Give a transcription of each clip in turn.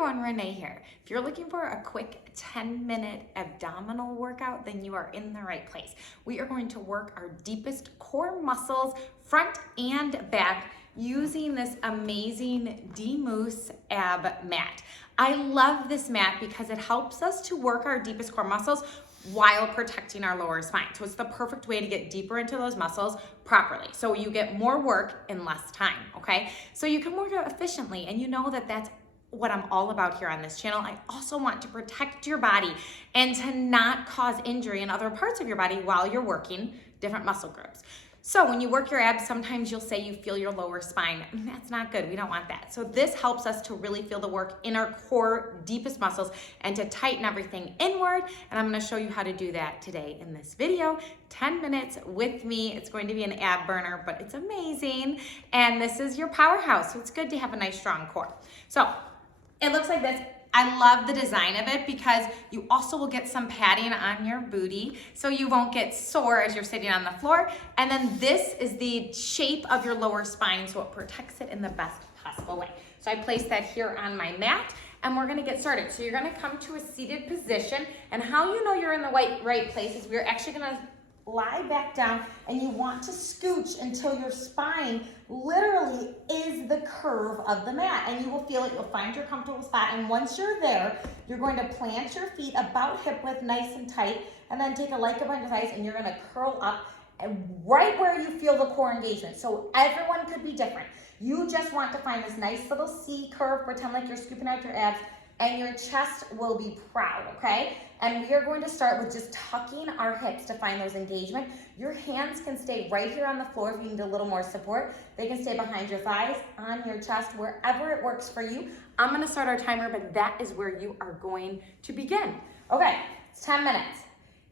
everyone, Renee here. If you're looking for a quick 10-minute abdominal workout, then you are in the right place. We are going to work our deepest core muscles, front and back, using this amazing DMOOSE Ab mat. I love this mat because it helps us to work our deepest core muscles while protecting our lower spine. So it's the perfect way to get deeper into those muscles properly. So you get more work in less time, okay? So you can work out efficiently, and you know that that's what I'm all about here on this channel. I also want to protect your body and to not cause injury in other parts of your body while you're working different muscle groups. So when you work your abs, sometimes you'll say you feel your lower spine. That's not good. We don't want that. So this helps us to really feel the work in our core, deepest muscles, and to tighten everything inward. And I'm going to show you how to do that today in this video. 10 minutes with me. It's going to be an ab burner, but it's amazing. And this is your powerhouse. So it's good to have a nice, strong core. So it looks like this. I love the design of it because you also will get some padding on your booty so you won't get sore as you're sitting on the floor. And then this is the shape of your lower spine, so it protects it in the best possible way. So I place that here on my mat, and we're gonna get started. So you're gonna come to a seated position, and how you know you're in the right place is we're actually gonna lie back down, and you want to scooch until your spine literally is the curve of the mat, and you will feel it. You'll find your comfortable spot, and once you're there, you're going to plant your feet about hip width, nice and tight, and then take a leg up on your thighs, and you're going to curl up and right where you feel the core engagement. So everyone could be different. You just want to find this nice little C curve, pretend like you're scooping out your abs, and your chest will be proud, okay? And we are going to start with just tucking our hips to find those engagement. Your hands can stay right here on the floor if you need a little more support. They can stay behind your thighs, on your chest, wherever it works for you. I'm gonna start our timer, but that is where you are going to begin. Okay, it's 10 minutes.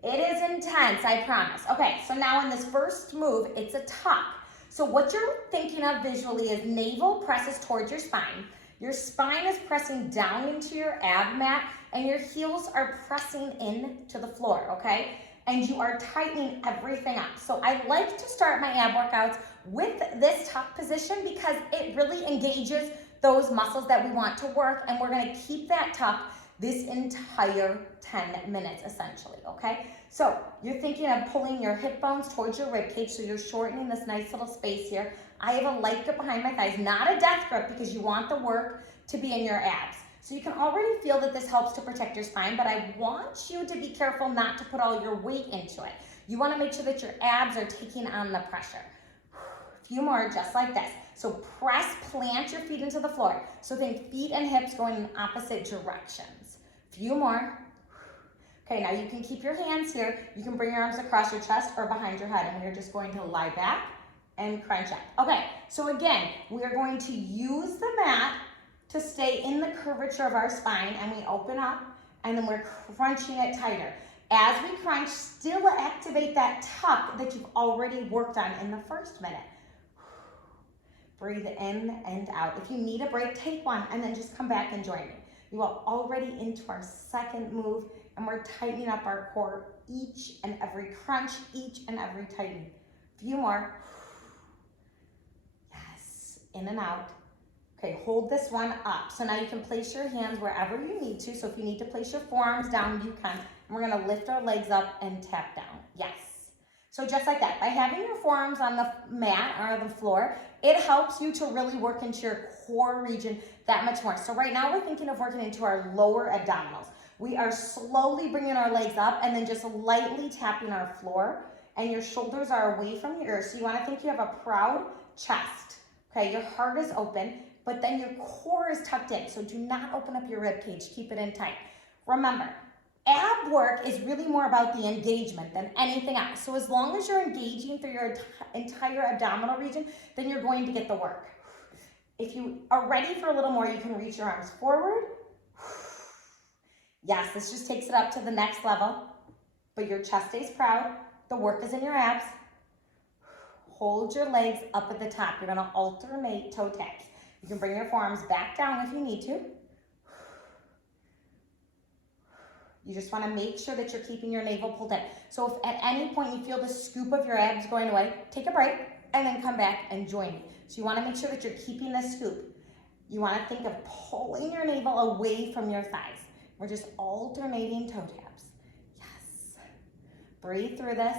It is intense, I promise. Okay, so now in this first move, it's a tuck. So what you're thinking of visually is navel presses towards your spine. Your spine is pressing down into your ab mat, and your heels are pressing in to the floor, okay? And you are tightening everything up. So I like to start my ab workouts with this tuck position because it really engages those muscles that we want to work, and we're gonna keep that tuck this entire 10 minutes essentially, okay? So you're thinking of pulling your hip bones towards your rib cage, so you're shortening this nice little space here. I have a light grip behind my thighs, not a death grip, because you want the work to be in your abs. So you can already feel that this helps to protect your spine, but I want you to be careful not to put all your weight into it. You wanna make sure that your abs are taking on the pressure. A few more, just like this. So press, plant your feet into the floor. So think feet and hips going in opposite directions. A few more. Okay, now you can keep your hands here. You can bring your arms across your chest or behind your head, and we're just going to lie back and crunch up. Okay, so again, we are going to use the mat to stay in the curvature of our spine, and we open up, and then we're crunching it tighter. As we crunch, still activate that tuck that you've already worked on in the first minute. Breathe in and out. If you need a break, take one, and then just come back and join me. You are already into our second move, and we're tightening up our core each and every crunch, each and every tighten. Few more. Yes, in and out. Okay, hold this one up. So now you can place your hands wherever you need to. So if you need to place your forearms down, you can. And we're gonna lift our legs up and tap down. Yes. So just like that, by having your forearms on the mat or the floor, it helps you to really work into your core region that much more. So right now we're thinking of working into our lower abdominals. We are slowly bringing our legs up and then just lightly tapping our floor, and your shoulders are away from your ears. So you wanna think you have a proud chest. Okay, your heart is open, but then your core is tucked in. So do not open up your rib cage, keep it in tight. Remember, ab work is really more about the engagement than anything else. So as long as you're engaging through your entire abdominal region, then you're going to get the work. If you are ready for a little more, you can reach your arms forward. Yes, this just takes it up to the next level, but your chest stays proud. The work is in your abs. Hold your legs up at the top. You're gonna alternate toe taps. You can bring your forearms back down if you need to. You just wanna make sure that you're keeping your navel pulled in. So if at any point you feel the scoop of your abs going away, take a break and then come back and join me. So you wanna make sure that you're keeping this scoop. You want to think of pulling your navel away from your thighs. We're just alternating toe taps. Yes. Breathe through this.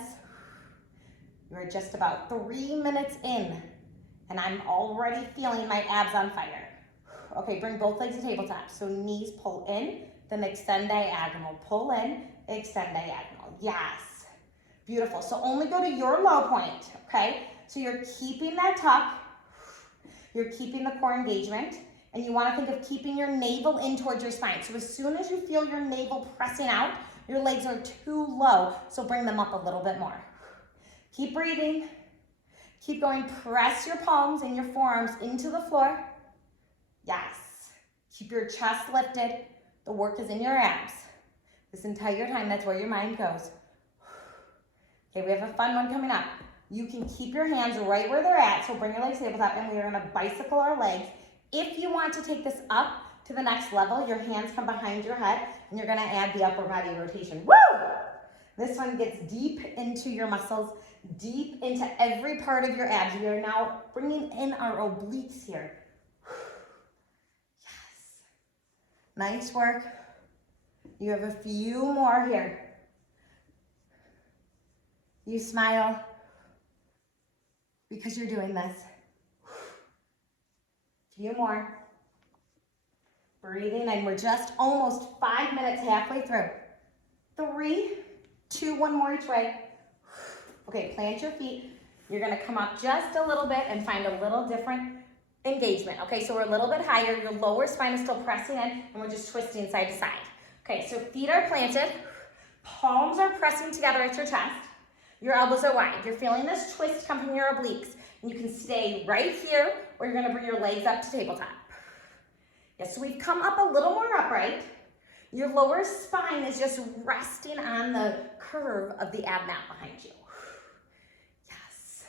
You're just about 3 minutes in, and I'm already feeling my abs on fire. Okay, bring both legs to tabletop. So knees pull in, then extend diagonal. Pull in, extend diagonal. Yes. Beautiful. So only go to your low point, okay? So you're keeping that tuck. You're keeping the core engagement, and you want to think of keeping your navel in towards your spine. So as soon as you feel your navel pressing out, your legs are too low, so bring them up a little bit more. Keep breathing. Keep going. Press your palms and your forearms into the floor. Yes. Keep your chest lifted. The work is in your abs. This entire time, that's where your mind goes. Okay, we have a fun one coming up. You can keep your hands right where they're at, so bring your legs to the tabletop, and we are going to bicycle our legs. If you want to take this up to the next level, your hands come behind your head, and you're going to add the upper body rotation. Woo! This one gets deep into your muscles, deep into every part of your abs. We are now bringing in our obliques here. Yes. Nice work. You have a few more here. You smile because you're doing this. Few more. Breathing, and we're just almost 5 minutes, halfway through. 3, 2, 1 more each way. Okay, plant your feet. You're gonna come up just a little bit and find a little different engagement. Okay, so we're a little bit higher. Your lower spine is still pressing in, and we're just twisting side to side. Okay, so feet are planted. Palms are pressing together at your chest. Your elbows are wide. You're feeling this twist come from your obliques. And you can stay right here, or you're gonna bring your legs up to tabletop. Yes, so we've come up a little more upright. Your lower spine is just resting on the curve of the ab mat behind you. Yes.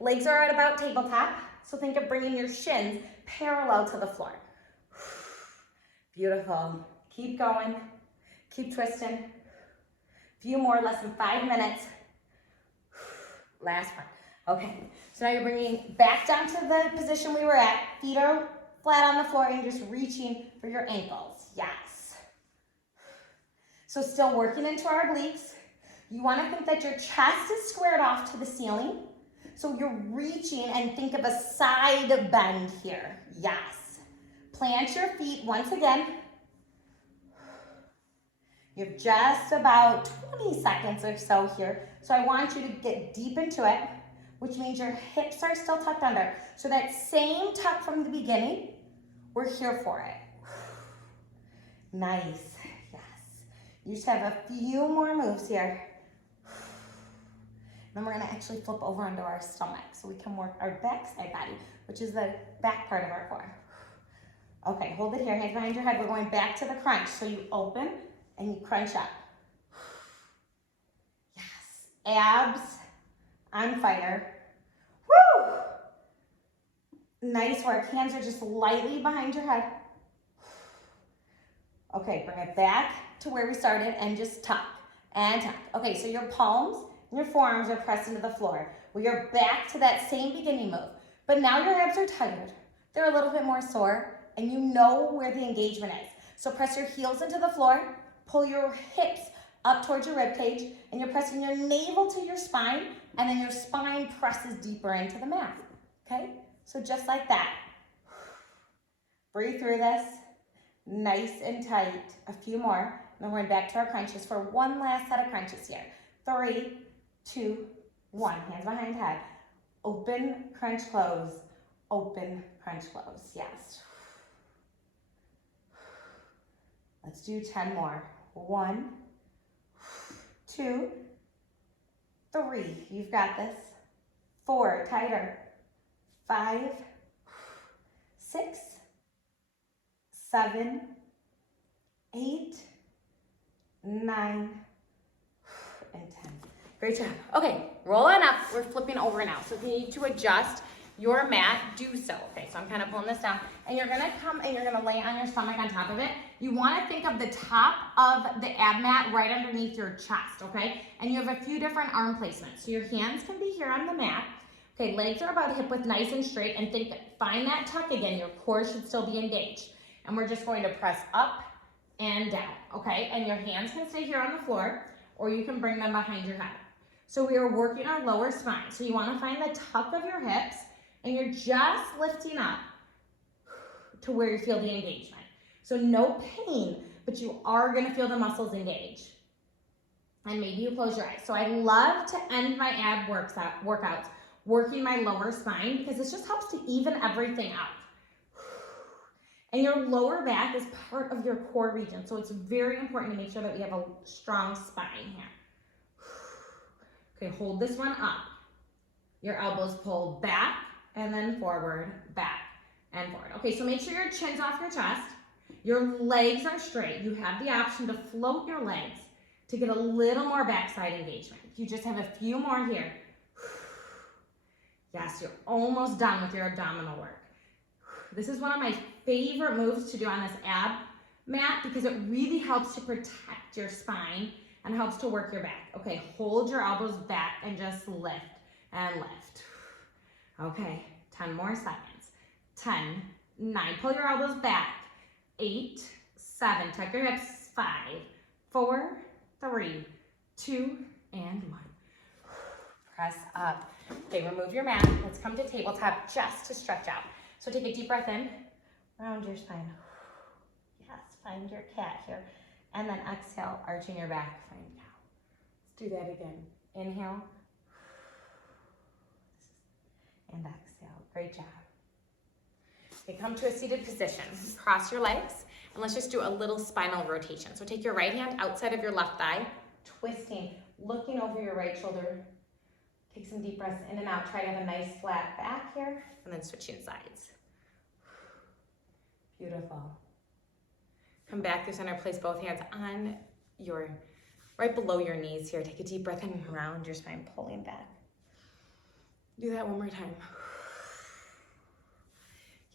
Legs are at about tabletop, so think of bringing your shins parallel to the floor. Beautiful. Keep going. Keep twisting. Few more, less than 5 minutes. Last one. Okay, so now you're bringing back down to the position we were at. Feet are flat on the floor, and you're just reaching for your ankles. Yes. So still working into our obliques. You want to think that your chest is squared off to the ceiling. So you're reaching, and think of a side bend here. Yes. Plant your feet once again. You have just about 20 seconds or so here. So I want you to get deep into it, which means your hips are still tucked under. So that same tuck from the beginning, we're here for it. Nice, yes. You just have a few more moves here. Then we're gonna actually flip over onto our stomach so we can work our backside body, which is the back part of our core. Okay, hold it here, hands behind your head. We're going back to the crunch. So you open and you crunch up. Yes, abs on fire. Woo! Nice work. Hands are just lightly behind your head. Okay, bring it back to where we started and just tuck and tuck. Okay, so your palms and your forearms are pressed into the floor. We are back to that same beginning move, but now your abs are tired. They're a little bit more sore, and you know where the engagement is. So press your heels into the floor, pull your hips up towards your rib cage, and you're pressing your navel to your spine, and then your spine presses deeper into the mat, okay? So just like that. Breathe through this, nice and tight. A few more, and then we're going back to our crunches for one last set of crunches here. 3, 2, 1, hands behind head. Open, crunch, close. Open, crunch, close, yes. Let's do 10 more. 1, 2, 3, you've got this. 4, tighter. 5, 6, 7, 8, 9, and 10. Great job. Okay, roll on up. We're flipping over now. So if you need to adjust your mat, do so. Okay, so I'm kind of pulling this down, and you're gonna come and you're gonna lay on your stomach on top of it. You wanna think of the top of the ab mat right underneath your chest, okay? And you have a few different arm placements. So your hands can be here on the mat, Okay, legs are about hip width, nice and straight, and find that tuck again. Your core should still be engaged. And we're just going to press up and down, okay? And your hands can stay here on the floor, or you can bring them behind your head. So we are working our lower spine. So you wanna find the tuck of your hips, and you're just lifting up to where you feel the engagement. So no pain, but you are gonna feel the muscles engage. And maybe you close your eyes. So I love to end my ab workouts working my lower spine because this just helps to even everything out. And your lower back is part of your core region, so it's very important to make sure that we have a strong spine here. Okay, hold this one up. Your elbows pull back and then forward, back and forward. Okay, so make sure your chin's off your chest. Your legs are straight. You have the option to float your legs to get a little more backside engagement. You just have a few more here. Yes, you're almost done with your abdominal work. This is one of my favorite moves to do on this ab mat because it really helps to protect your spine and helps to work your back. Okay, hold your elbows back and just lift and lift. Okay, 10 more seconds. 10, 9, pull your elbows back. 8, 7, tuck your hips. 5, 4, 3, 2, and 1. Press up. Okay, remove your mat. Let's come to tabletop just to stretch out. So take a deep breath in, round your spine. Yes, find your cat here. And then exhale, arching your back, find cow. Let's do that again. Inhale. And exhale, great job. Okay, come to a seated position. Cross your legs, and let's just do a little spinal rotation. So take your right hand outside of your left thigh, twisting, looking over your right shoulder. Take some deep breaths in and out. Try to have a nice flat back here, and then switching sides. Beautiful. Come back through center, place both hands on right below your knees here. Take a deep breath in, round your spine, pulling back. Do that one more time.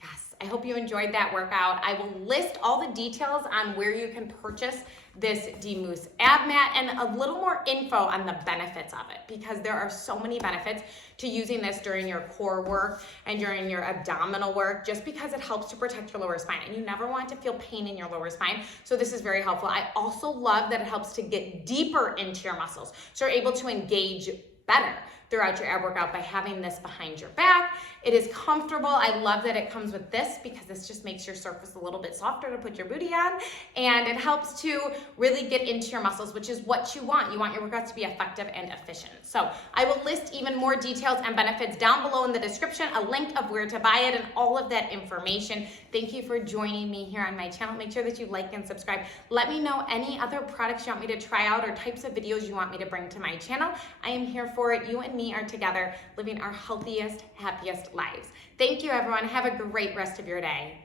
Yes, I hope you enjoyed that workout. I will list all the details on where you can purchase this DMOOSE Ab mat and a little more info on the benefits of it because there are so many benefits to using this during your core work and during your abdominal work just because it helps to protect your lower spine and you never want to feel pain in your lower spine. So this is very helpful. I also love that it helps to get deeper into your muscles so you're able to engage better throughout your ab workout by having this behind your back. It is comfortable. I love that it comes with this because this just makes your surface a little bit softer to put your booty on, and it helps to really get into your muscles, which is what you want. You want your workouts to be effective and efficient. So I will list even more details and benefits down below in the description, a link of where to buy it and all of that information. Thank you for joining me here on my channel. Make sure that you like and subscribe. Let me know any other products you want me to try out or types of videos you want me to bring to my channel. I am here for it. You and me are together living our healthiest, happiest lives. Thank you, everyone. Have a great rest of your day.